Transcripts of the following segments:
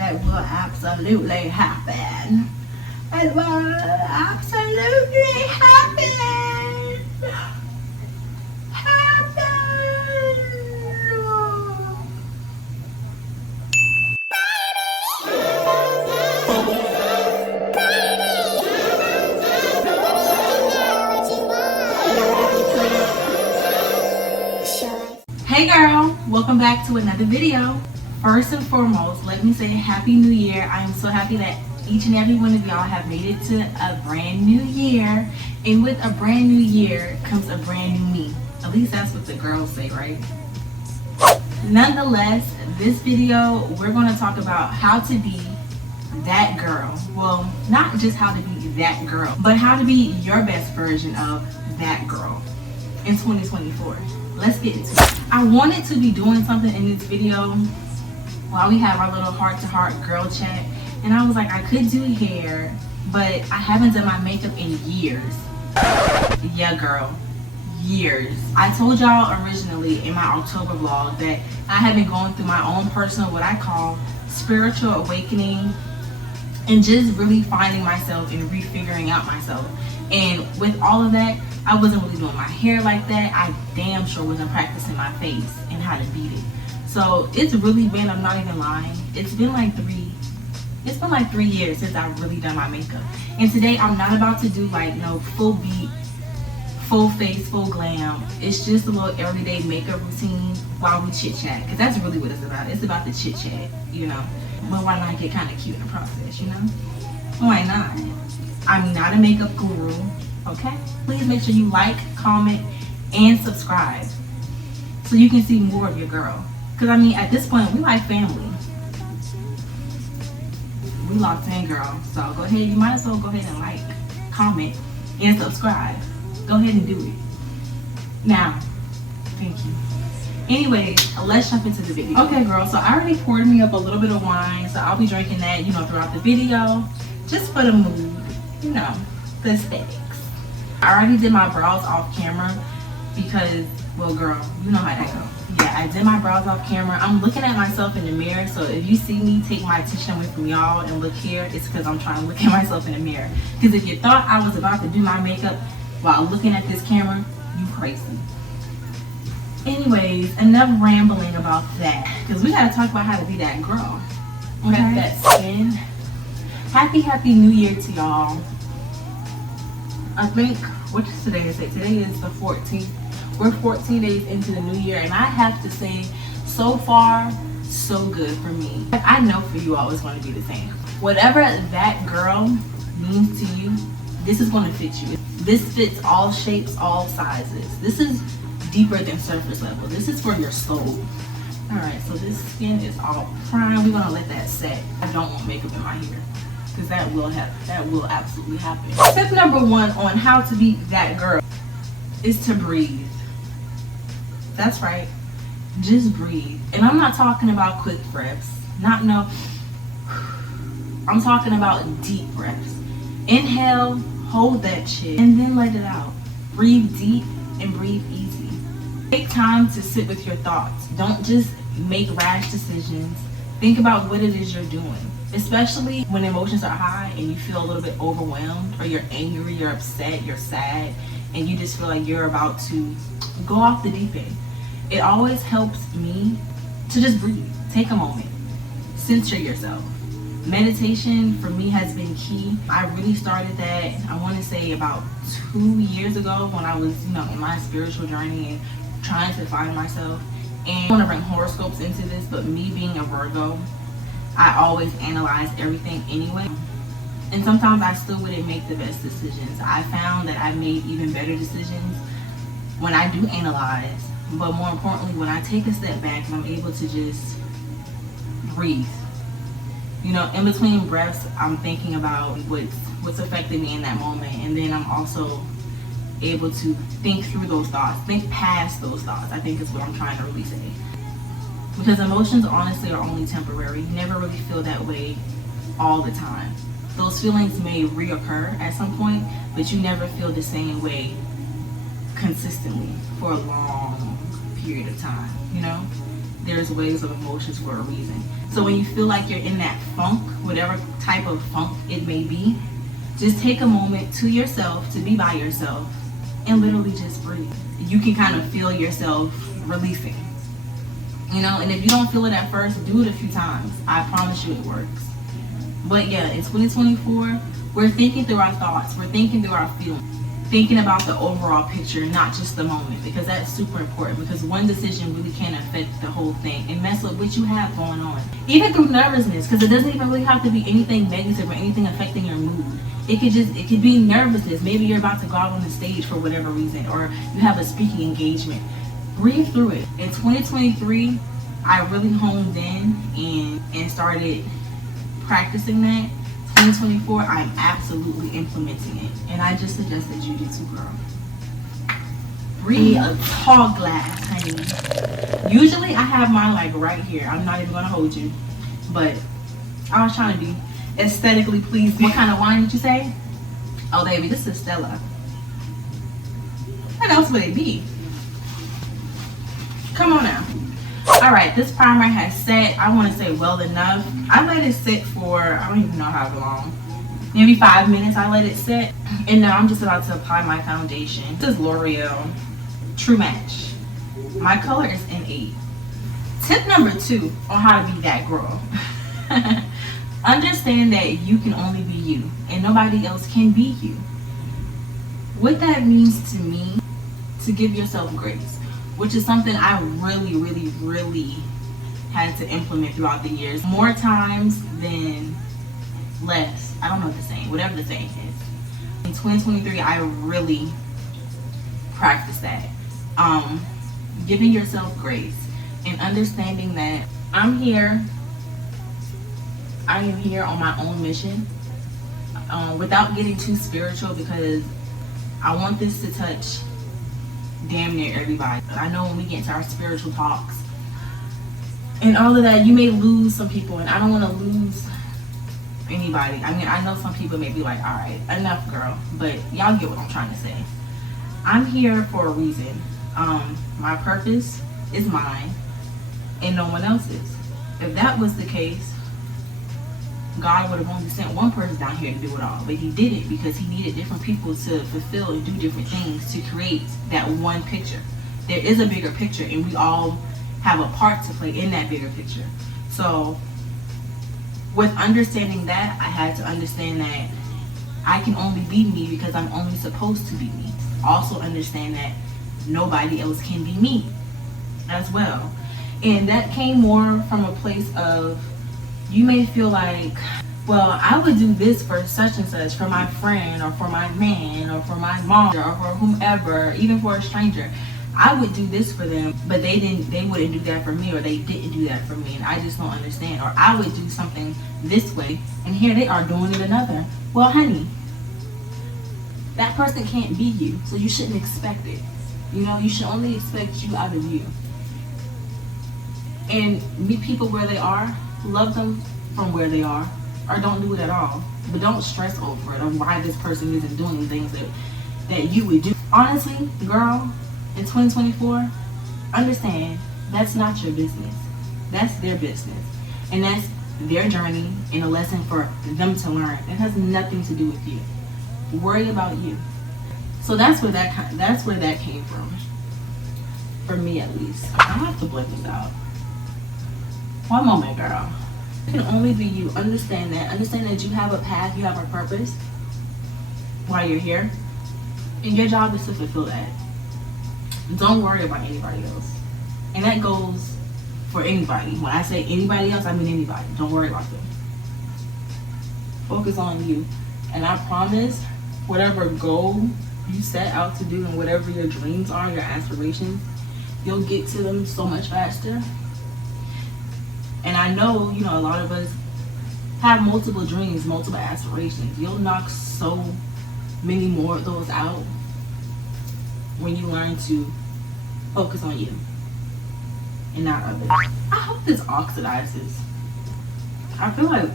that will absolutely happen. It will absolutely happen. Hey girl, welcome back to another video. First and foremost, let me say Happy New Year. I am so happy that each and every one of y'all have made it to a brand new year. And with a brand new year comes a brand new me. At least that's what the girls say, right? Nonetheless, this video, we're going to talk about how to be that girl. Well, not just how to be that girl, but how to be your best version of that girl in 2024. Let's get into it. I wanted to be doing something in this video while we have our little heart-to-heart girl chat, and I was like, I could do hair, but I haven't done my makeup in years. Yeah, girl, years. I told y'all originally in my October vlog that I have been going through my own personal, what I call spiritual awakening, and just really finding myself and refiguring out myself. And with all of that, I wasn't really doing my hair like that. I damn sure wasn't practicing my face and how to beat it. So it's really been, I'm not even lying, it's been like 3 years since I've really done my makeup. And today I'm not about to do like no full beat, full face, full glam. It's just a little everyday makeup routine while we chit chat, because that's really what it's about. It's about the chit chat, you know. But why not get kind of cute in the process, you know? Why not? I'm not a makeup guru, okay? Please make sure you like, comment, and subscribe so you can see more of your girl. Because I mean, at this point, we like family. We locked in, girl. So go ahead, you might as well go ahead and like, comment, and subscribe. Go ahead and do it. Now, thank you. Anyways, let's jump into the video. Okay, girl, so I already poured me up a little bit of wine, so I'll be drinking that, you know, throughout the video. Just for the mood, you know, the aesthetics. I already did my brows off camera because, well, girl, you know how that goes. Yeah, I did my brows off camera. I'm looking at myself in the mirror, so if you see me take my attention away from y'all and look here, it's because I'm trying to look at myself in the mirror. Because if you thought I was about to do my makeup while looking at this camera, you crazy. Anyways, enough rambling about that, because we gotta talk about how to be that girl. Okay? That skin. Happy New Year to y'all. I think, what is today? Today is the 14th. We're 14 days into the new year, and I have to say, so far, so good for me. I know for you all it's going to be the same. Whatever that girl means to you, this is going to fit you. This fits all shapes, all sizes. This is deeper than surface level. This is for your soul. All right, so this skin is all prime. We're going to let that set. I don't want makeup in my hair, because that will absolutely happen. Tip number 1 on how to be that girl is to breathe. That's right, just breathe. And I'm not talking about quick breaths, I'm talking about deep breaths. Inhale, hold that shit, and then let it out. Breathe deep and breathe easy. Take time to sit with your thoughts. Don't just make rash decisions. Think about what it is you're doing. Especially when emotions are high and you feel a little bit overwhelmed, or you're angry, you're upset, you're sad, and you just feel like you're about to go off the deep end. It always helps me to just breathe. Take a moment. Center yourself. Meditation for me has been key. I really started that, I want to say about 2 years ago, when I was, you know, in my spiritual journey and trying to find myself. And I want to bring horoscopes into this, but me being a Virgo, I always analyze everything anyway. And sometimes I still wouldn't make the best decisions. I found that I made even better decisions when I do analyze, but more importantly, when I take a step back and I'm able to just breathe. You know, in between breaths, I'm thinking about what's affecting me in that moment, and then I'm also able to think through those thoughts, think past those thoughts, I think is what I'm trying to really say. Because emotions honestly are only temporary. You never really feel that way all the time. Those feelings may reoccur at some point, but you never feel the same way consistently for a long period of time, you know? there's waves of emotions for a reason. So when you feel like you're in that funk, whatever type of funk it may be, just take a moment to yourself, to be by yourself, and literally just breathe. You can kind of feel yourself releasing, you know. And if you don't feel it at first, do it a few times. I promise you it works. But yeah, in 2024, we're thinking through our thoughts, we're thinking through our feelings, thinking about the overall picture, not just the moment, because that's super important, because one decision really can affect the whole thing and mess up what you have going on. Even through nervousness, because it doesn't even really have to be anything negative or anything affecting your mood. It could be nervousness. Maybe you're about to go out on the stage for whatever reason, or you have a speaking engagement. Breathe through it. In 2023, I really honed in and started practicing that. 2024, I'm absolutely implementing it, and I just suggest that you do too, girl. Breathe a tall glass, honey. Usually I have mine like right here. I'm not even gonna hold you, but I was trying to be aesthetically pleasing. What kind of wine did you say? Oh baby, this is Stella. What else would it be? Come on now. All right, this primer has set, I want to say well enough. I let it sit for, I don't even know how long, maybe 5 minutes I let it sit. And now I'm just about to apply my foundation. This is L'Oreal True Match. My color is N8. Tip number 2 on how to be that girl. Understand that you can only be you and nobody else can be you. What that means to me, to give yourself grace, which is something I really had to implement throughout the years. More times than less. I don't know the saying, whatever the saying is. In 2023, I really practiced that. Giving yourself grace and understanding that I am here on my own mission, without getting too spiritual, because I want this to touch damn near everybody. I know when we get into our spiritual talks and all of that, you may lose some people, and I don't want to lose anybody. I mean, I know some people may be like, all right, enough girl, but y'all get what I'm trying to say. I'm here for a reason. My purpose is mine and no one else's. If that was the case, God would have only sent one person down here to do it all, but he did it because he needed different people to fulfill and do different things to create that one picture. There is a bigger picture, and we all have a part to play in that bigger picture. So with understanding that, I had to understand that I can only be me because I'm only supposed to be me. Also understand that nobody else can be me as well. And that came more from a place of, you may feel like, well, I would do this for such and such, for my friend or for my man or for my mom or for whomever, even for a stranger. I would do this for them, but they wouldn't do that for me, or they didn't do that for me, and I just don't understand. Or I would do something this way, and here they are doing it another. Well, honey, that person can't be you, so you shouldn't expect it. You know, you should only expect you out of you. And meet people where they are, love them from where they are, or don't do it at all. But don't stress over it, or why this person isn't doing things that you would do. Honestly, girl, in 2024, understand that's not your business. That's their business. And that's their journey and a lesson for them to learn. It has nothing to do with you. Worry about you. So that's where that came from. For me, at least. I have to blend this out. One moment, girl. You can only be you. Understand that. Understand that you have a path, you have a purpose while you're here. And your job is to fulfill that. Don't worry about anybody else. And that goes for anybody. When I say anybody else, I mean anybody. Don't worry about them. Focus on you. And I promise, whatever goal you set out to do and whatever your dreams are, your aspirations, you'll get to them so much faster. And I know, you know, a lot of us have multiple dreams, multiple aspirations. You'll knock so many more of those out when you learn to focus on you and not others. I hope this oxidizes. I feel like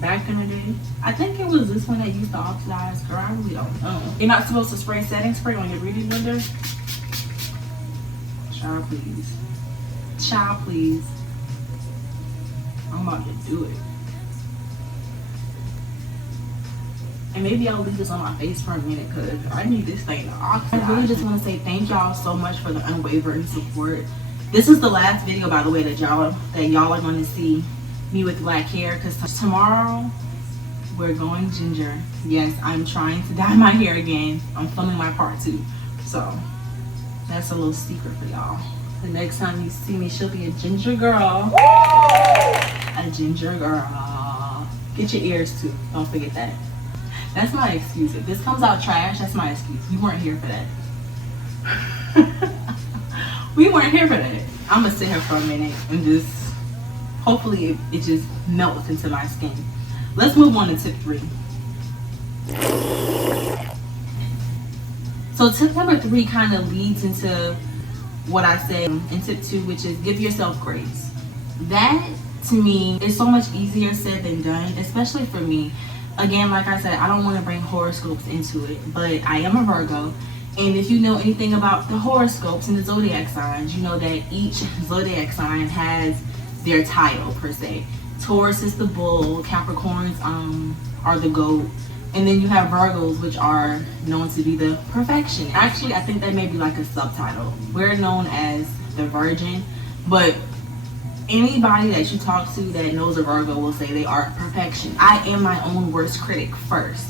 back in the day, I think it was this one that used to oxidize. Girl, I really don't know. You're not supposed to spray setting spray on your beauty blender? Child, please. Child, please. I'm about to do it. And maybe I'll leave this on my face for a minute because I need this thing to oxidize. I really just want to say thank y'all so much for the unwavering support. This is the last video, by the way, that y'all are going to see me with black hair, because tomorrow we're going ginger. Yes, I'm trying to dye my hair again. I'm filming my part 2. So that's a little secret for y'all. The next time you see me, she'll be a ginger girl. A ginger girl. Get your ears too. Don't forget that. That's my excuse. If this comes out trash, that's my excuse. You weren't here for that. We weren't here for that. I'm gonna sit here for a minute and just, hopefully it just melts into my skin. Let's move on to tip 3. So tip number 3 kind of leads into what I say in tip 2, which is give yourself grace. That to me is so much easier said than done, especially for me. Again, like I said, I don't want to bring horoscopes into it, but I am a Virgo. And if you know anything about the horoscopes and the zodiac signs, you know that each zodiac sign has their title per se. Taurus is the bull, Capricorns are the goat, and then you have Virgos, which are known to be the perfection. Actually, I think that may be like a subtitle. We're known as the Virgin, but anybody that you talk to that knows a Virgo will say they are perfection. I am my own worst critic first.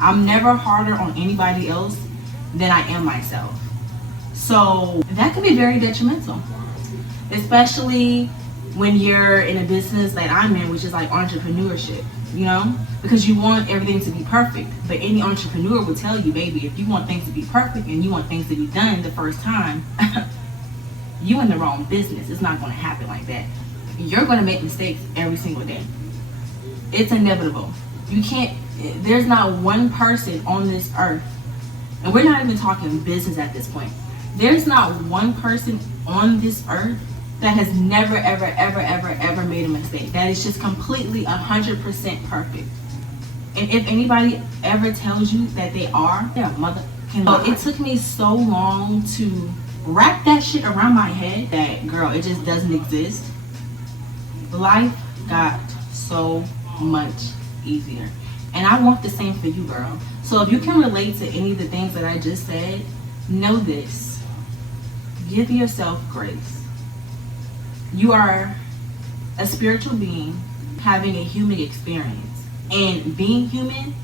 I'm never harder on anybody else than I am myself. So that can be very detrimental, especially when you're in a business that I'm in, which is like entrepreneurship, you know, because you want everything to be perfect. But any entrepreneur will tell you, baby, if you want things to be perfect and you want things to be done the first time, you in the wrong business. It's not going to happen like that. You're going to make mistakes every single day. It's inevitable. You can't, there's not one person on this earth, and we're not even talking business at this point. There's not one person on this earth that has never, ever made a mistake. That is just completely 100% perfect. And if anybody ever tells you that they are, they're a mother. It took me so long to wrap that shit around my head that, girl, it just doesn't exist. Life got so much easier. And I want the same for you, girl. So if you can relate to any of the things that I just said, know this. Give yourself grace. You are a spiritual being having a human experience. And being human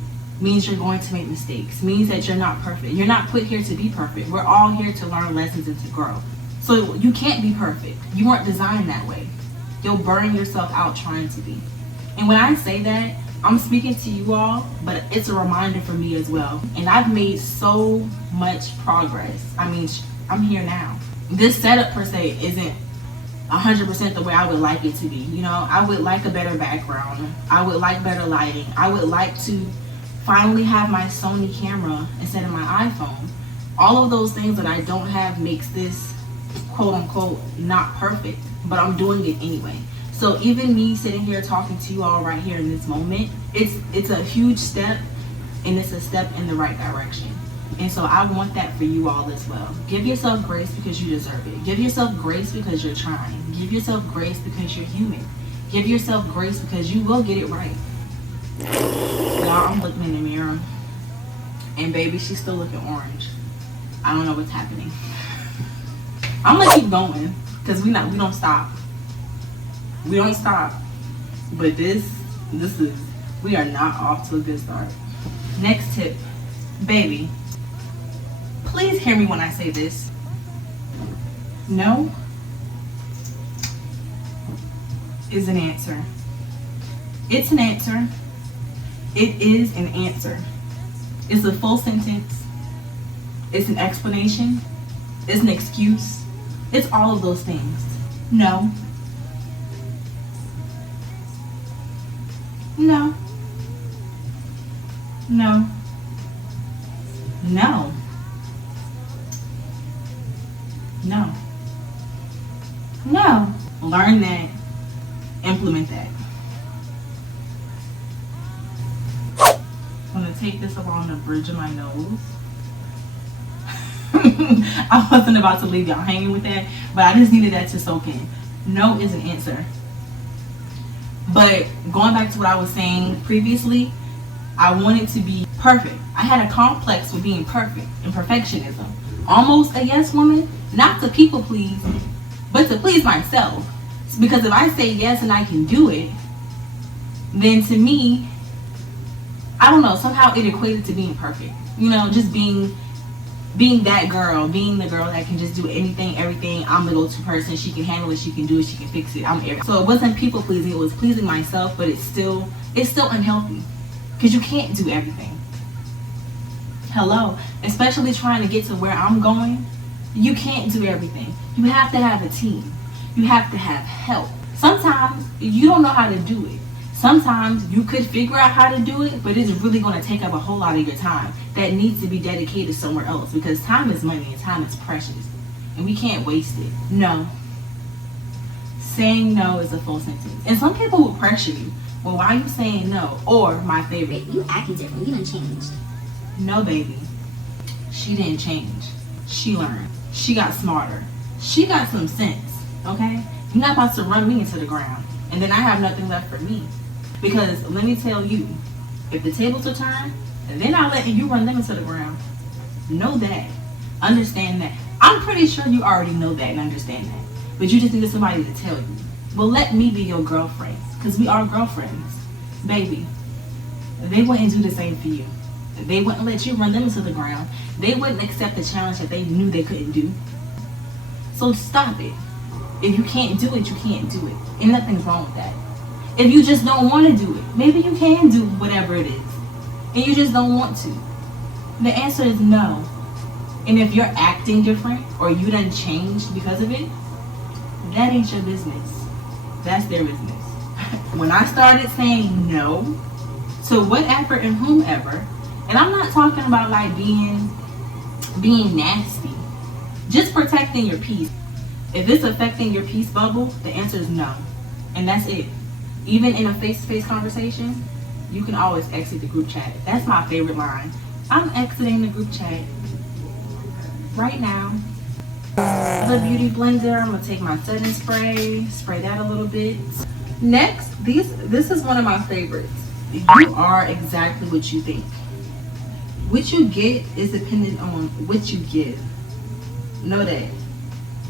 means you're going to make mistakes. Means that you're not perfect. You're not put here to be perfect. We're all here to learn lessons and to grow. So you can't be perfect. You weren't designed that way. You'll burn yourself out trying to be. And when I say that, I'm speaking to you all, but it's a reminder for me as well. And I've made so much progress. I mean, I'm here now. This setup per se isn't 100% the way I would like it to be. You know, I would like a better background. I would like better lighting. I would like to finally have my Sony camera instead of my iPhone. All of those things that I don't have makes this quote unquote not perfect, but I'm doing it anyway. So even me sitting here talking to you all right here in this moment, it's a huge step, and it's a step in the right direction. And so I want that for you all as well. Give yourself grace because you deserve it. Give yourself grace because you're trying. Give yourself grace because you're human. Give yourself grace because you will get it right. Y'all, I'm looking in the mirror, and baby, she's still looking orange. I don't know what's happening. I'm gonna keep going because we don't stop. We don't stop. But this is, we are not off to a good start. Next tip, baby, please hear me when I say this. No is an answer. It's an answer. It is an answer. It's a full sentence. It's an explanation. It's an excuse. It's all of those things. No. No. No. No. No. No. Learn that. Implement that. I'm going to take this along the bridge of my nose. I wasn't about to leave y'all hanging with that, but I just needed that to soak in. No is an answer. But going back to what I was saying previously, I wanted to be perfect. I had a complex with being perfect and perfectionism. Almost a yes woman, not to people please, but to please myself. Because if I say yes and I can do it, then to me, I don't know, somehow it equated to being perfect. You know, just being that girl, being the girl that can just do anything, everything. I'm the go-to person. She can handle it, she can do it, she can fix it. So it wasn't people pleasing, it was pleasing myself, but it's still unhealthy. Because you can't do everything. Hello, especially trying to get to where I'm going, you can't do everything. You have to have a team. You have to have help. Sometimes you don't know how to do it. Sometimes you could figure out how to do it, but it's really going to take up a whole lot of your time that needs to be dedicated somewhere else, because time is money and time is precious and we can't waste it. No. Saying no is a full sentence. And some people will pressure you. Well, why are you saying no? Or my favorite, you acting different, you done changed. No, baby. She didn't change. She learned. She got smarter. She got some sense, okay? You're not about to run me into the ground and then I have nothing left for me. Because let me tell you, if the tables are turned, and they're not letting you run them into the ground, know that. Understand that. I'm pretty sure you already know that and understand that. But you just needed somebody to tell you. Well, let me be your girlfriend. Because we are girlfriends. Baby, they wouldn't do the same for you. They wouldn't let you run them into the ground. They wouldn't accept the challenge that they knew they couldn't do. So stop it. If you can't do it, you can't do it. And nothing's wrong with that. If you just don't want to do it, maybe you can do whatever it is. And you just don't want to. The answer is no. And if you're acting different or you done changed because of it, that ain't your business. That's their business. When I started saying no to whatever and whomever, and I'm not talking about like being nasty, just protecting your peace. If it's affecting your peace bubble, the answer is no. And that's it. Even in a face-to-face conversation, you can always exit the group chat. That's my favorite line. I'm exiting the group chat right now. The beauty blender, I'm gonna take my setting spray that a little bit. Next, this is one of my favorites. You are exactly what you think. What you get is dependent on what you give. Know that.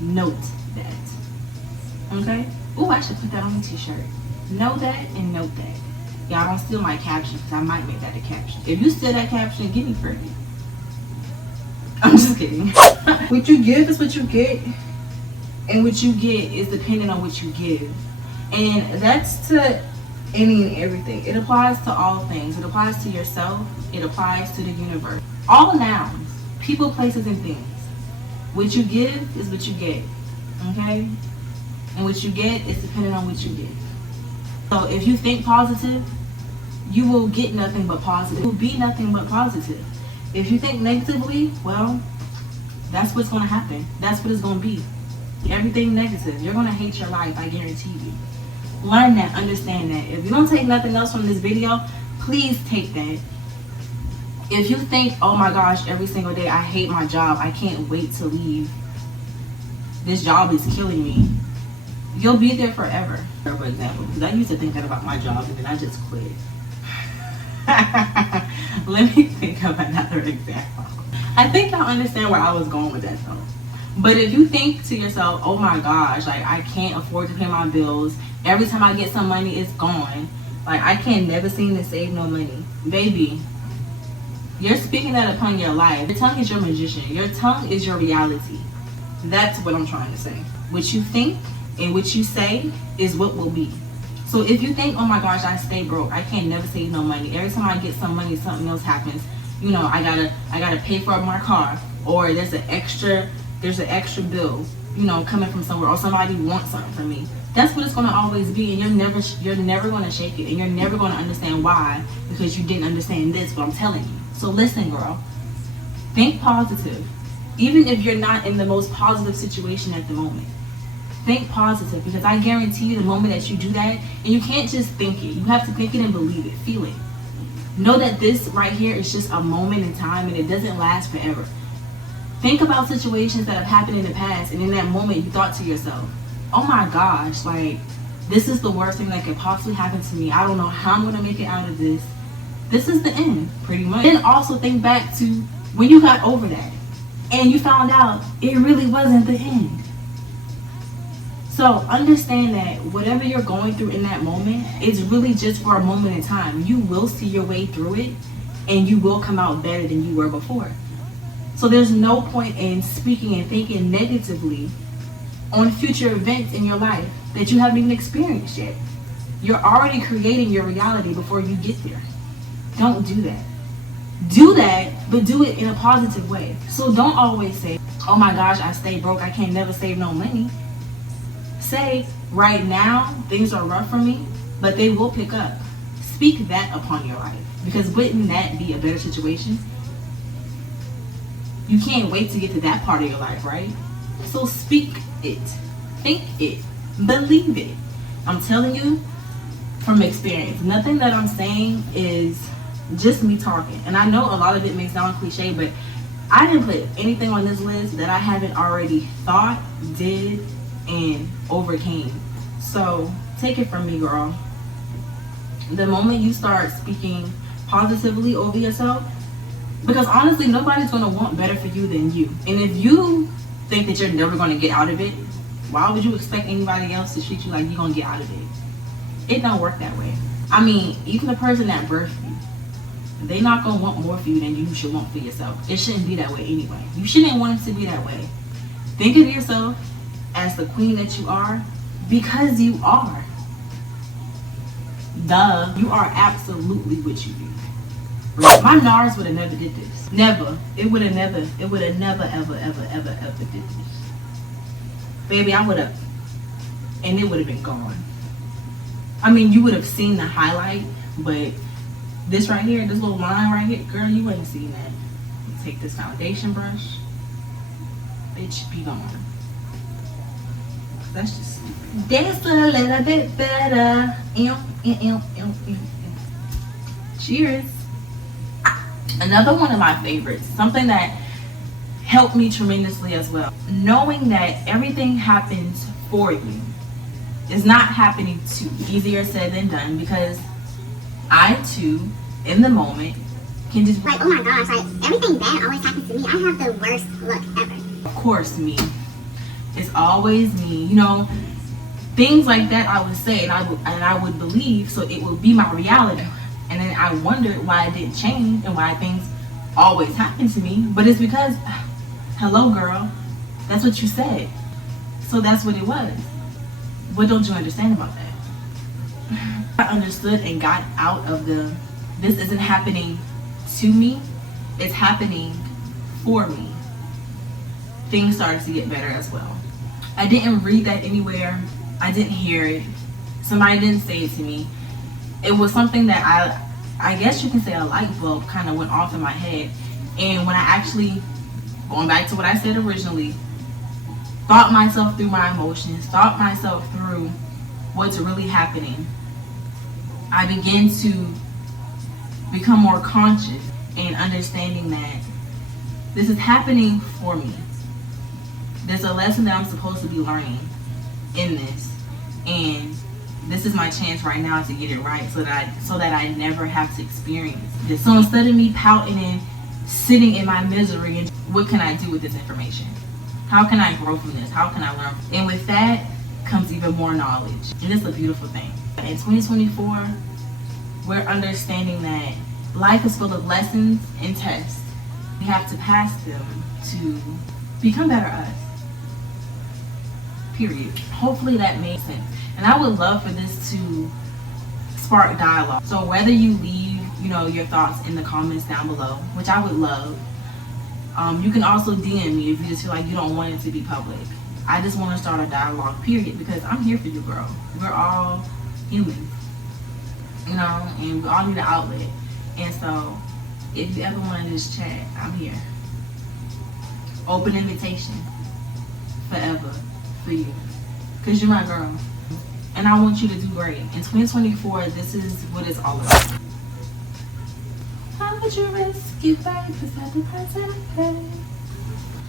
Note that. Okay? Oh, I should put that on the t-shirt. Know that and note that. Y'all don't steal my caption, because I might make that a caption. If you steal that caption, give me credit. I'm just kidding. What you give is what you get, and what you get is dependent on what you give. And that's to any and everything. It applies to all things. It applies to yourself. It applies to the universe. All nouns, people, places, and things. What you give is what you get. Okay? And what you get is dependent on what you give. So if you think positive, you will get nothing but positive. You will be nothing but positive. If you think negatively, well, that's what's going to happen. That's what it's going to be. Everything negative. You're going to hate your life, I guarantee you. Learn that, understand that. If you don't take nothing else from this video, please take that. If you think, oh my gosh, every single day I hate my job, I can't wait to leave, this job is killing me, you'll be there forever. For example, because I used to think that about my job and then I just quit. Let me think of another example. I think y'all understand where I was going with that though. But if you think to yourself, oh my gosh, like I can't afford to pay my bills, every time I get some money it's gone, like I can never seem to save no money, baby, you're speaking that upon your life. Your tongue is your magician. Your tongue is your reality. That's what I'm trying to say. What you think and what you say is what will be. So if you think, oh my gosh, I stay broke, I can't never save no money, every time I get some money something else happens, you know, I gotta pay for my car, or there's an extra bill, you know, coming from somewhere, or somebody wants something from me. That's what it's going to always be, and you're never going to shake it, and you're never going to understand why, because you didn't understand this, what I'm telling you. So listen, girl, think positive. Even if you're not in the most positive situation at the moment, think positive, because I guarantee you the moment that you do that, and you can't just think it, you have to think it and believe it, feel it. Know that this right here is just a moment in time, and it doesn't last forever. Think about situations that have happened in the past, and in that moment you thought to yourself, oh my gosh, like, this is the worst thing that could possibly happen to me. I don't know how I'm gonna make it out of this. This is the end, pretty much. Then also think back to when you got over that and you found out it really wasn't the end. So understand that whatever you're going through in that moment is really just for a moment in time. You will see your way through it and you will come out better than you were before. So there's no point in speaking and thinking negatively on future events in your life that you haven't even experienced yet. You're already creating your reality before you get there. Don't do that. Do that, but do it in a positive way. So don't always say, oh my gosh, I stay broke, I can't never save no money. Say, right now, things are rough for me, but they will pick up. Speak that upon your life. Because wouldn't that be a better situation? You can't wait to get to that part of your life, right? So speak it. Think it. Believe it. I'm telling you from experience. Nothing that I'm saying is just me talking. And I know a lot of it may sound cliche, but I didn't put anything on this list that I haven't already thought, did, and overcame. So take it from me, girl. The moment you start speaking positively over yourself, because honestly, nobody's going to want better for you than you. And if you think that you're never going to get out of it, why would you expect anybody else to treat you like you're going to get out of it? It don't work that way. I mean, even the person that birthed you, they're not going to want more for you than you should want for yourself. It shouldn't be that way anyway. You shouldn't want it to be that way. Think of yourself as the queen that you are, because you are. Duh. You are absolutely what you do. My NARS would have never did this. Never. It would have never, ever did this. Baby, I would have, and it would have been gone. I mean, you would have seen the highlight, but this right here, this little line right here, girl, you wouldn't see that. You take this foundation brush, bitch, be gone. That's just stupid. Dance a little bit better. Cheers. Another one of my favorites, something that helped me tremendously as well. Knowing that everything happens for you is not happening to you. Easier said than done, because I too, in the moment, can just like, oh my gosh, like everything bad always happens to me. I have the worst luck ever. Of course, me. It's always me. You know, things like that I would say and I would believe, so it would be my reality. And then I wondered why it didn't change and why things always happen to me. But it's because, hello girl, that's what you said. So that's what it was. What don't you understand about that? I understood and got out of this isn't happening to me, it's happening for me. Things started to get better as well. I didn't read that anywhere. I didn't hear it. Somebody didn't say it to me. It was something that I guess you can say a light bulb kind of went off in my head. And when I actually, going back to what I said originally, thought myself through my emotions, thought myself through what's really happening, I began to become more conscious and understanding that this is happening for me. There's a lesson that I'm supposed to be learning in this, and this is my chance right now to get it right, so that I never have to experience this. So instead of me pouting and sitting in my misery, and what can I do with this information? How can I grow from this? How can I learn? And with that comes even more knowledge, and it's a beautiful thing. In 2024, we're understanding that life is full of lessons and tests. We have to pass them to become better us. Period. Hopefully that made sense. And I would love for this to spark dialogue. So whether you leave, your thoughts in the comments down below, which I would love. You can also DM me if you just feel like you don't want it to be public. I just want to start a dialogue, period, because I'm here for you, girl. We're all humans, and we all need an outlet. And so if you ever want to just chat, I'm here. Open invitation forever for you, because you're my girl. And I want you to do great. In 2024, this is what it's all about. How would you risk your life beside the price I pay?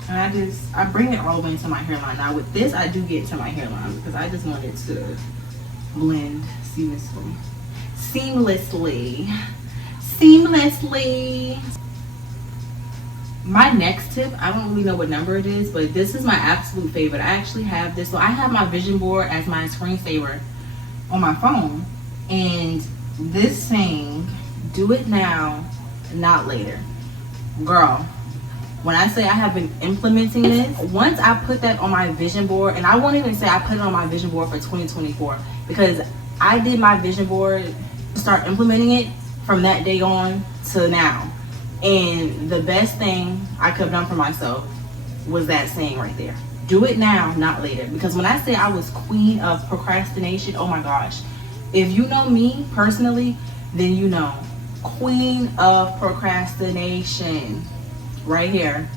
And I bring it all the way into my hairline. Now with this, I do get to my hairline because I just want it to blend seamlessly. My next tip, I don't really know what number it is, but this is my absolute favorite. I actually have this. So I have my vision board as my screensaver on my phone. And this saying, do it now, not later. Girl, when I say I have been implementing this, once I put that on my vision board, and I won't even say I put it on my vision board for 2024, because I did my vision board, start implementing it from that day on to now. And the best thing I could have done for myself was that saying right there. Do it now, not later. Because when I say I was queen of procrastination, oh my gosh. If you know me personally, then you know. Queen of procrastination. Right here.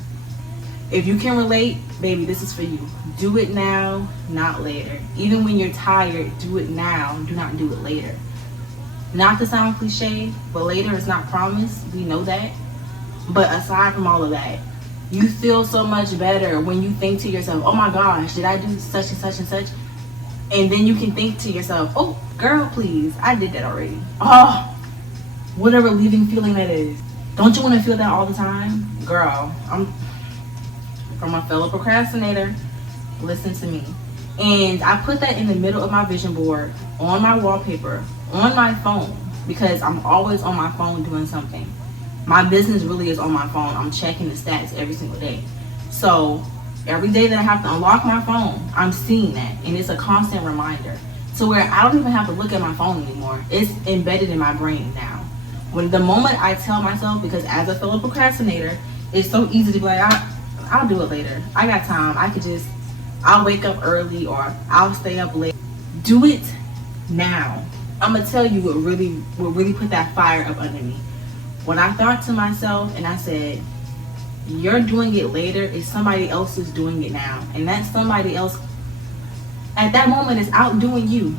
If you can relate, baby, this is for you. Do it now, not later. Even when you're tired, do it now. Do not do it later. Not to sound cliche, but later is not promised. We know that. But aside from all of that, you feel so much better when you think to yourself, oh my gosh, did I do such and such and such? And then you can think to yourself, oh, girl, please, I did that already. Oh, what a relieving feeling that is. Don't you want to feel that all the time? Girl, I'm from a fellow procrastinator. Listen to me. And I put that in the middle of my vision board, on my wallpaper, on my phone, because I'm always on my phone doing something. My business really is on my phone. I'm checking the stats every single day. So every day that I have to unlock my phone, I'm seeing that. And it's a constant reminder. To where I don't even have to look at my phone anymore. It's embedded in my brain now. When the moment I tell myself, because as a fellow procrastinator, it's so easy to be like, I'll do it later. I got time. I'll wake up early or I'll stay up late. Do it now. I'm going to tell you what really put that fire up under me. When I thought to myself and I said, you're doing it later, is somebody else is doing it now. And that somebody else at that moment is outdoing you.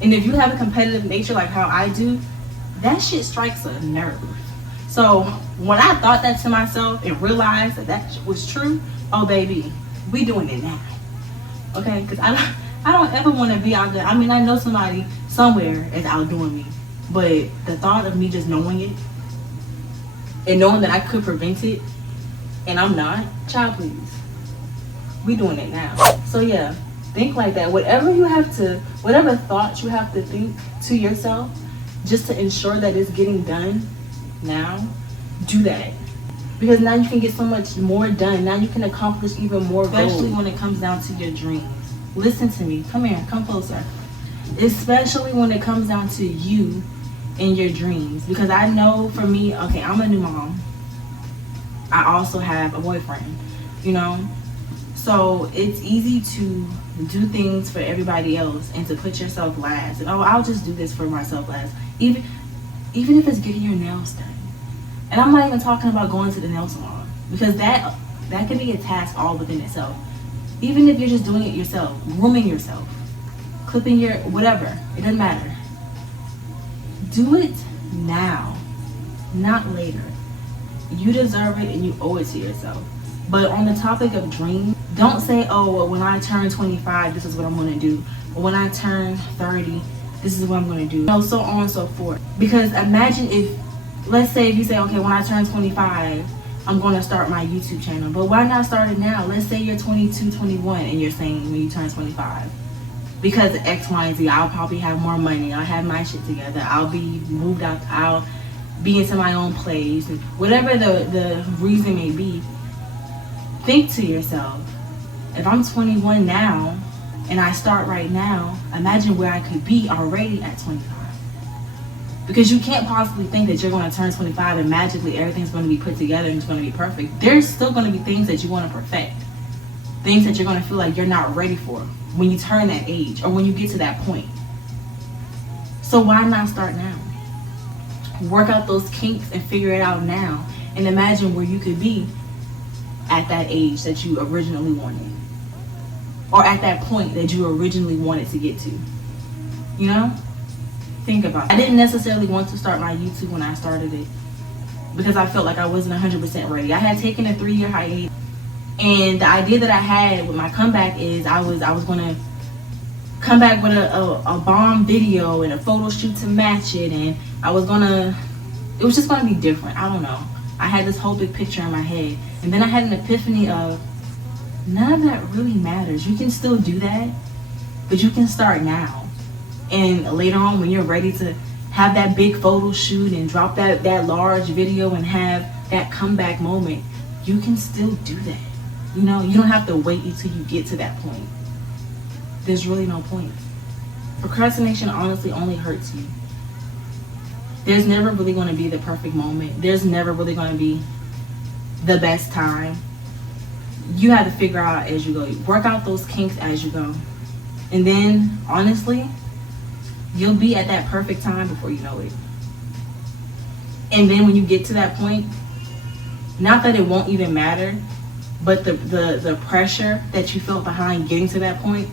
And if you have a competitive nature like how I do, that shit strikes a nerve. So when I thought that to myself and realized that was true, oh baby, we doing it now. Okay, because I don't ever want to be out there. I mean, I know somebody somewhere is outdoing me, but the thought of me just knowing it and knowing that I could prevent it and I'm not, child, please, we doing it now. So yeah, think like that. Whatever thoughts you have to think to yourself just to ensure that it's getting done now, do that. Because now you can get so much more done. Now you can accomplish even more goals. Especially when it comes down to your dreams. Listen to me. Come here. Come closer. Especially when it comes down to you and your dreams. Because I know for me, okay, I'm a new mom. I also have a boyfriend, you know? So it's easy to do things for everybody else and to put yourself last. And I'll just do this for myself last. Even if it's getting your nails done. And I'm not even talking about going to the nail salon, because that can be a task all within itself. Even if you're just doing it yourself, grooming yourself, clipping your whatever, it doesn't matter. Do it now, not later. You deserve it and you owe it to yourself. But on the topic of dreams, don't say, oh, well, when I turn 25, this is what I'm going to do. Or when I turn 30, this is what I'm going to do. No, so on and so forth. Because imagine let's say if you say, okay, when I turn 25, I'm going to start my YouTube channel. But why not start it now? Let's say you're 22, 21, and you're saying when you turn 25. Because of X, Y, and Z, I'll probably have more money. I'll have my shit together. I'll be moved out. I'll be into my own place. And whatever the reason may be, think to yourself, if I'm 21 now, and I start right now, imagine where I could be already at 25. Because you can't possibly think that you're going to turn 25 and magically everything's going to be put together and it's going to be perfect. There's still going to be things that you want to perfect. Things that you're going to feel like you're not ready for when you turn that age or when you get to that point. So why not start now? Work out those kinks and figure it out now. And imagine where you could be at that age that you originally wanted. Or at that point that you originally wanted to get to. You know? Think about it. I didn't necessarily want to start my YouTube when I started it because I felt like I wasn't 100% ready. I had taken a 3-year hiatus And the idea that I had with my comeback is I was gonna come back with a bomb video and a photo shoot to match it, and it was just gonna be different. I don't know. I had this whole big picture in my head, and then I had an epiphany of none of that really matters. You can still do that, but you can start now. And later on, when you're ready to have that big photo shoot and drop that large video and have that comeback moment, you can still do that. You know, you don't have to wait until you get to that point. There's really no point. Procrastination honestly only hurts you. There's never really going to be the perfect moment. There's never really going to be the best time. You have to figure out as you go. Work out those kinks as you go. And then, honestly, you'll be at that perfect time before you know it. And then when you get to that point, not that it won't even matter, but the pressure that you felt behind getting to that point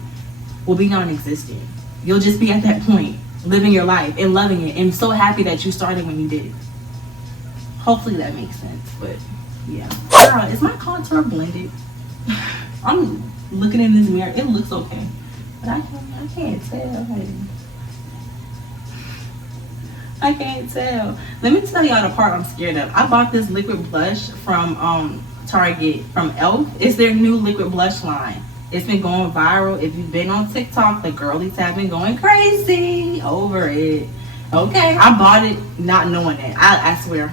will be non-existent. You'll just be at that point, living your life and loving it, and so happy that you started when you did. Hopefully that makes sense, but yeah. Girl, is my contour blended? I'm looking in this mirror. It looks okay, but I can't tell. I can't tell. Let me tell y'all the part I'm scared of. I bought this liquid blush from Target, from e.l.f. It's their new liquid blush line. It's been going viral. If you've been on TikTok, the girlies have been going crazy over it. Okay, I bought it not knowing that. I swear,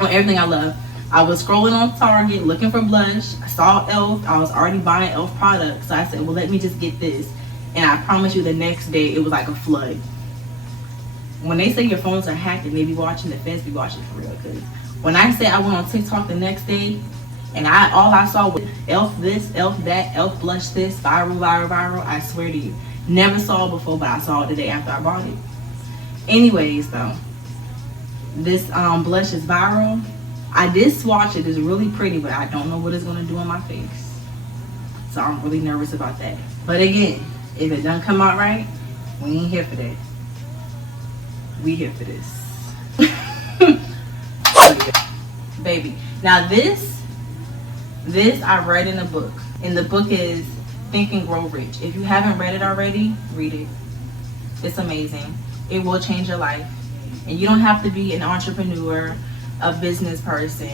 on everything I love. I was scrolling on Target looking for blush. I saw e.l.f. I was already buying e.l.f. products, so I said, well, let me just get this. And I promise you, the next day it was like a flood. When they say your phones are hacked and they be watching, the feds be watching for real. Because when I say I went on TikTok the next day, and all I saw was e.l.f. this, e.l.f. that, e.l.f. blush this, viral. I swear to you, never saw it before, but I saw it the day after I bought it. Anyways, though, this blush is viral. I did swatch it. It's really pretty, but I don't know what it's gonna do on my face, so I'm really nervous about that. But again, if it doesn't come out right, we ain't here for that. We here for this. Baby. Now this I read in a book. And the book is Think and Grow Rich. If you haven't read it already, read it. It's amazing. It will change your life. And you don't have to be an entrepreneur, a business person,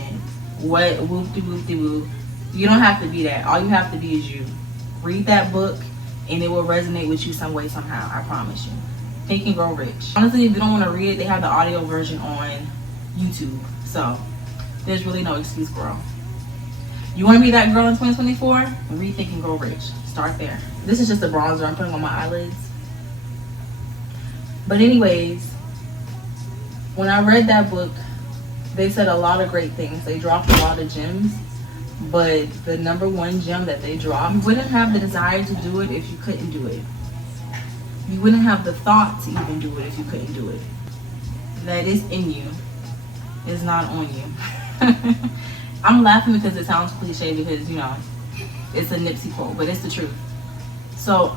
whoop-de-whoop-de-whoop. You don't have to be that. All you have to be is you. Read that book and it will resonate with you some way, somehow. I promise you. Think and Grow Rich. Honestly, if you don't want to read it, they have the audio version on YouTube. So there's really no excuse, girl. You want to be that girl in 2024? Read Think and Grow Rich. Start there. This is just a bronzer I'm putting on my eyelids. But anyways, when I read that book, they said a lot of great things. They dropped a lot of gems. But the number one gem that they dropped, you wouldn't have the desire to do it if you couldn't do it. You wouldn't have the thought to even do it if you couldn't do it. That is in you. It's not on you. I'm laughing because it sounds cliche because, you know, it's a Nipsey quote, but it's the truth. So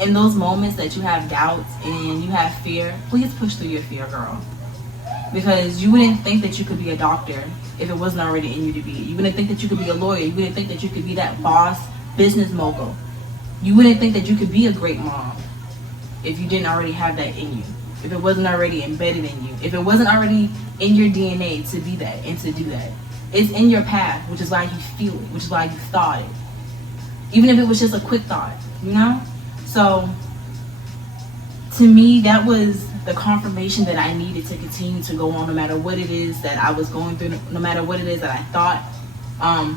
in those moments that you have doubts and you have fear, please push through your fear, girl. Because you wouldn't think that you could be a doctor if it wasn't already in you to be. You wouldn't think that you could be a lawyer. You wouldn't think that you could be that boss, business mogul. You wouldn't think that you could be a great mom if you didn't already have that in you. If it wasn't already embedded in you. If it wasn't already in your DNA to be that and to do that. It's in your path, which is why you feel it, which is why you thought it. Even if it was just a quick thought, you know? So, to me, that was the confirmation that I needed to continue to go on no matter what it is that I was going through, no matter what it is that I thought,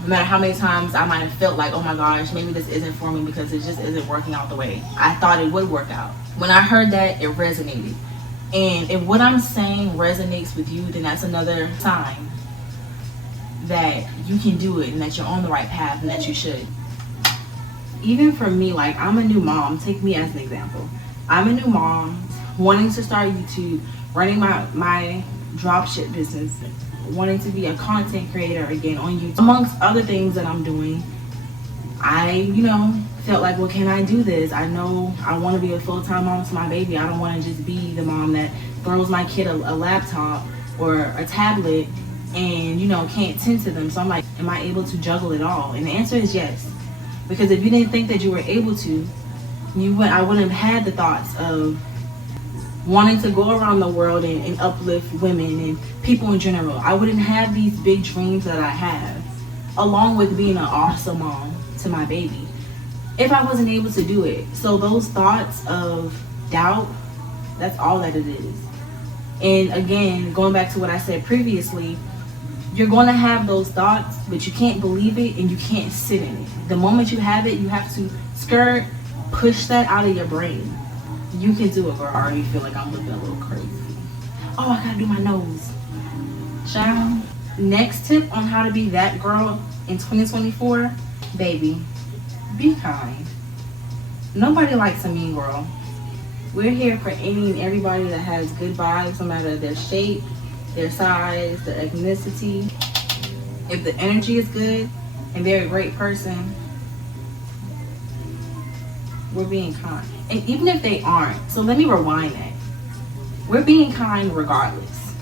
no matter how many times I might have felt like, oh my gosh, maybe this isn't for me because it just isn't working out the way I thought it would work out. When I heard that, it resonated. And if what I'm saying resonates with you, then that's another sign that you can do it and that you're on the right path and that you should. Even for me, like, I'm a new mom. Take me as an example. I'm a new mom wanting to start YouTube, running my dropship business, wanting to be a content creator again on YouTube. Amongst other things that I'm doing, I, felt like, well, can I do this? I know I want to be a full-time mom to my baby. I don't want to just be the mom that throws my kid a laptop or a tablet and you know, can't tend to them. So I'm like, am I able to juggle it all? And the answer is yes. Because if you didn't think that you were able to, I wouldn't have had the thoughts of wanting to go around the world and uplift women and people in general. I wouldn't have these big dreams that I have, along with being an awesome mom to my baby, if I wasn't able to do it. So those thoughts of doubt, that's all that it is. And again, going back to what I said previously, you're going to have those thoughts, but you can't believe it and you can't sit in it. The moment you have it, you have to push that out of your brain. You can do it, girl. I already feel like I'm looking a little crazy. Oh, I gotta do my nose. Child. Next tip on how to be that girl in 2024, baby, be kind. Nobody likes a mean girl. We're here for any and everybody that has good vibes, no matter their shape, their size, their ethnicity. If the energy is good and they're a great person, we're being kind. And even if they aren't, so let me rewind that. We're being kind regardless.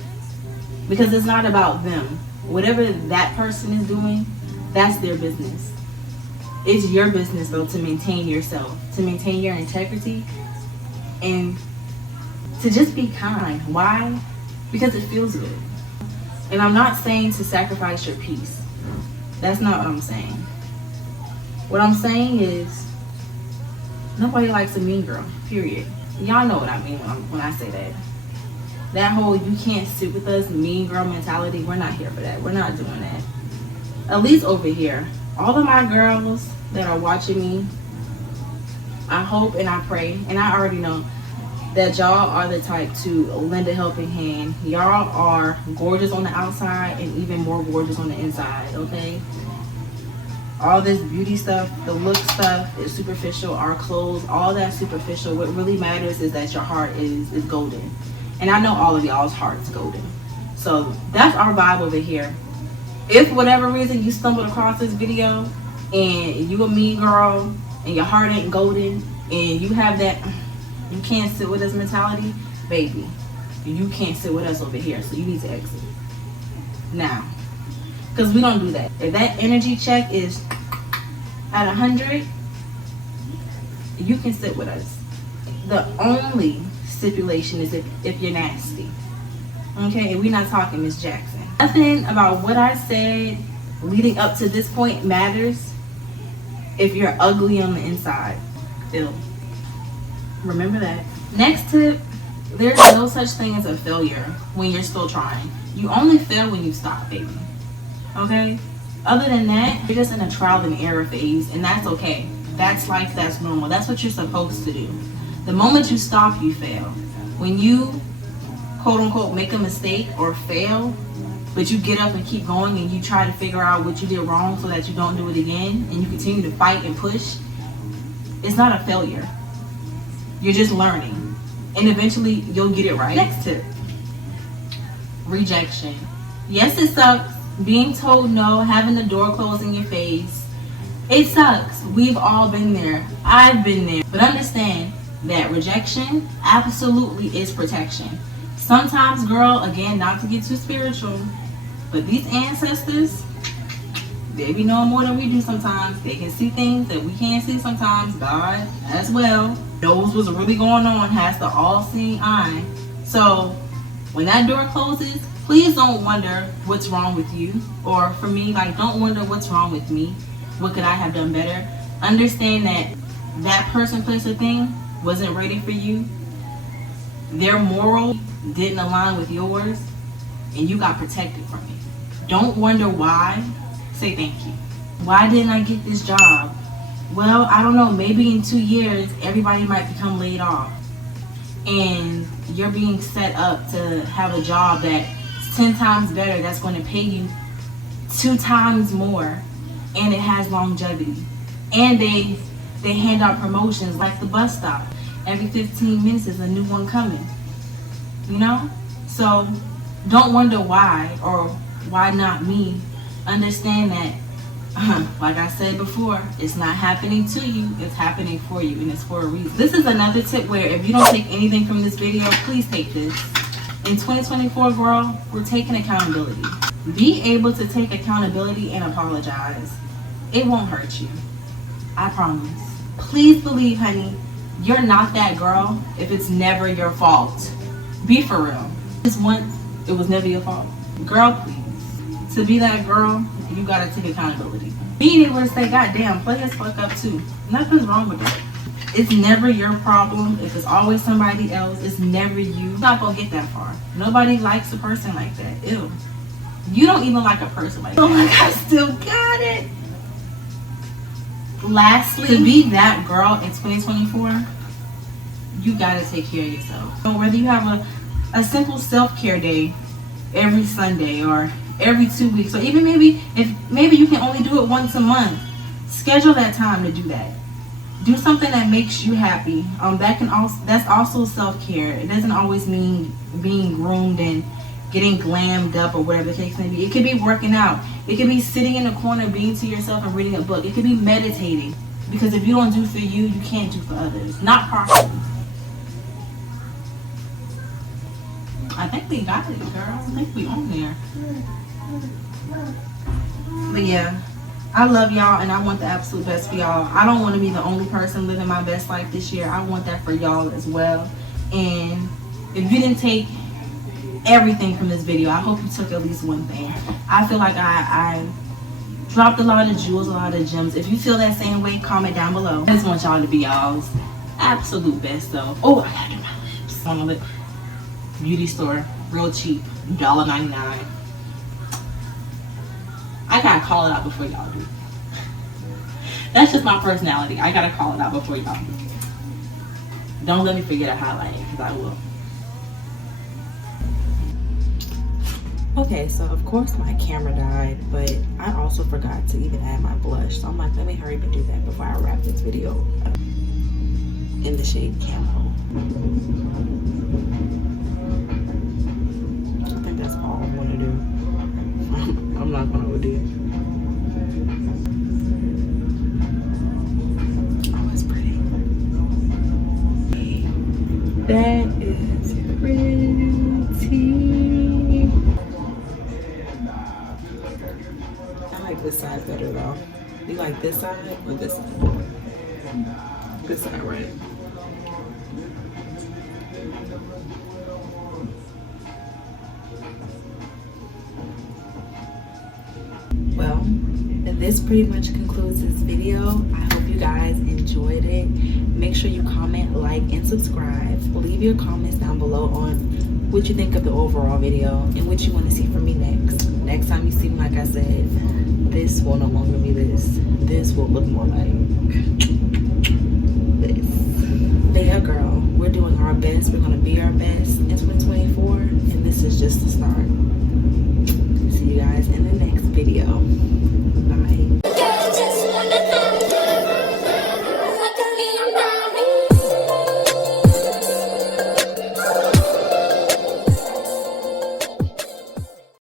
Because it's not about them. Whatever that person is doing, that's their business. It's your business though to maintain yourself, to maintain your integrity, and to just be kind. Why? Because it feels good. And I'm not saying to sacrifice your peace. That's not what I'm saying. What I'm saying is, nobody likes a mean girl, period. Y'all know what I mean when I say that. That whole you can't sit with us mean girl mentality, we're not here for that. We're not doing that. At least over here. All of my girls that are watching me, I hope and I pray, and I already know that y'all are the type to lend a helping hand. Y'all are gorgeous on the outside and even more gorgeous on the inside, okay? All this beauty stuff, the look stuff is superficial. Our clothes, all that superficial. What really matters is that your heart is golden. And I know all of y'all's heart is golden. So that's our vibe over here. If for whatever reason you stumbled across this video and you a mean girl and your heart ain't golden and you have that you can't sit with us mentality, baby, you can't sit with us over here. So you need to exit now. Because we don't do that. If that energy check is at 100, you can sit with us. The only stipulation is if you're nasty. Okay, and we're not talking Miss Jackson. Nothing about what I said leading up to this point matters if you're ugly on the inside. Ew. Remember that. Next tip, there's no such thing as a failure when you're still trying. You only fail when you stop, baby. Okay? Other than that, you're just in a trial and error phase, and that's okay. That's life, that's normal. That's what you're supposed to do. The moment you stop, you fail. When you, quote unquote, make a mistake or fail, but you get up and keep going and you try to figure out what you did wrong so that you don't do it again, and you continue to fight and push, it's not a failure. You're just learning. And eventually, you'll get it right. Next tip. Rejection. Yes, it sucks. Being told no, having the door closed in your face. It sucks. We've all been there. I've been there. But understand that rejection absolutely is protection. Sometimes, girl, again, not to get too spiritual, but these ancestors, they be knowing more than we do sometimes. They can see things that we can't see sometimes. God as well knows what's really going on, has the all-seeing eye. So when that door closes, please don't wonder what's wrong with you. Or for me, like, don't wonder what's wrong with me. What could I have done better? Understand that that person, place, or thing wasn't ready for you. Their moral didn't align with yours, and you got protected from it. Don't wonder why. Say thank you. Why didn't I get this job? Well, I don't know. Maybe in 2 years, everybody might become laid off. And you're being set up to have a job that's 10 times better, that's going to pay you 2 times more, and it has longevity. And they hand out promotions like the bus stop. Every 15 minutes is a new one coming. You know? So don't wonder why or why not me. Understand that, like I said before, it's not happening to you, it's happening for you, and it's for a reason. This is another tip where if you don't take anything from this video, please take this. In 2024, girl, we're taking accountability. Be able to take accountability and apologize. It won't hurt you. I promise. Please believe, honey, you're not that girl if it's never your fault. Be for real. Just want it was never your fault. Girl, please. To be that girl, you gotta take accountability. Being able to say, God damn, play as fuck up too. Nothing's wrong with that. It's never your problem. If it's always somebody else, it's never you. You're not gonna get that far. Nobody likes a person like that. Ew. You don't even like a person like that. Oh my God, I still got it. Lastly, to be that girl in 2024, you gotta take care of yourself. So whether you have a simple self-care day every Sunday or every 2 weeks, or even maybe you can only do it once a month, schedule that time to do that. Do something that makes you happy. That's also self-care. It doesn't always mean being groomed and getting glammed up or whatever the case may be. It could be working out. It could be sitting in a corner being to yourself and reading a book. It could be meditating. Because if you don't do for you, you can't do for others. Not properly. I think we got it, girl. I think we on there. But yeah, I love y'all and I want the absolute best for y'all. I don't want to be the only person living my best life this year. I want that for y'all as well. And if you didn't take everything from this video, I hope you took at least one thing. I feel like I dropped a lot of jewels, a lot of gems. If you feel that same way, comment down below. I just want y'all to be y'all's absolute best though. Oh, I gotta do my lips. On a lip beauty store, real cheap, $1.99. I gotta call it out before y'all do. That's just my personality. I gotta call it out before y'all do. Don't let me forget a highlight, because I will. Okay, so of course my camera died, but I also forgot to even add my blush. So I'm like, let me hurry up and do that before I wrap this video up. In the shade Camo. I think that's all I'm gonna do. I'm not gonna overdo it. Oh, it's pretty. That is pretty. This side better though. You like this side or this side? This side, right? Well, this pretty much concludes this video. I hope you guys enjoyed it. Make sure you comment, like, and subscribe. Leave your comments down below on what you think of the overall video and what you want to see from me next. Next time you see me, like I said, this will no longer be this. This will look more like this. But yeah, girl, we're doing our best. We're going to be our best in 2024. And this is just the start.